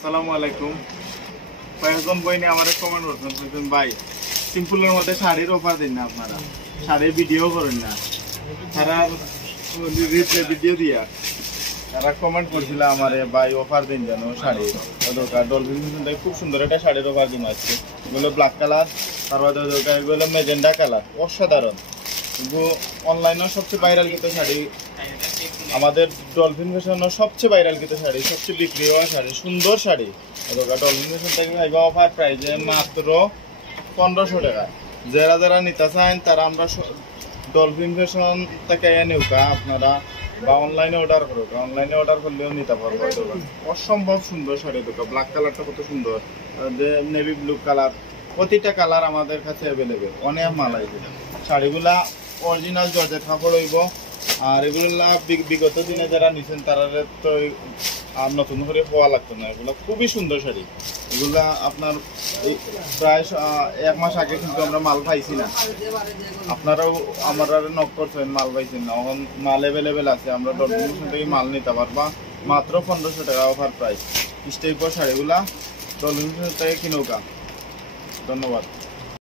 আসসালামু আলাইকুম। কয়েকজন বইনে আমাদের কমেন্ট করছেন ভাই সিম্পলের মধ্যে শাড়ির অফার দিন না, আপনারা শাড়ির ভিডিও করেন না। তারা ভিডিও দিয়া তারা কমেন্ট করছিল আমারে ভাই অফার দিন যেন শাড়ির দরকার। ডলফিন ফ্যাশন খুব সুন্দর একটা শাড়ির অফার দিন আসছে। এগুলো ব্ল্যাক কালার, তারপরে দরকার এগুলো মেজেন্ডা কালার, অসাধারণ। কিন্তু অনলাইনেও সবচেয়ে ভাইরাল কিন্তু শাড়ি, আমাদের ডলফিন ফ্যাশনের সবচেয়ে ভাইরাল কিন্তু শাড়ি, সবচেয়ে বিক্রি হওয়া শাড়ি, সুন্দর শাড়ি। ডলফিন ফ্যাশন থেকে অফার প্রাইজে মাত্র 1500 টাকা। যারা যারা নিতে চান তারা আমরা ডলফিন ফ্যাশন থেকে নিউকা আপনারা বা অনলাইনে অর্ডার করো। অনলাইনে অর্ডার করলেও নিতে পারবো। অসম্ভব সুন্দর শাড়ি। ব্ল্যাক কালারটা কত সুন্দর, নেভি ব্লু কালার, প্রতিটা কালার আমাদের কাছে অ্যাভেলেবেল। অনেক মাল আছে। শাড়িগুলা অরিজিনাল জর্জেট কাপড় হইব। আর এগুলা বিগত দিনে যারা নিছেন তারা তো আর নতুন করে হওয়া লাগতো না। এগুলো খুবই সুন্দর শাড়ি। এগুলা আপনার প্রায় 1 মাস আগে কিন্তু আমরা মাল পাইছি না। আপনারাও আমরা নক করছেন, মাল পাইছেন না। এখন মাল অ্যাভেলেবেল আছে। আমরা ডলফিন থেকে মাল নিতে পারবা মাত্র 1500 টাকা অফার প্রাইস। স্টেপর শাড়িগুলা ডলফিন থেকে কিনুকা। ধন্যবাদ।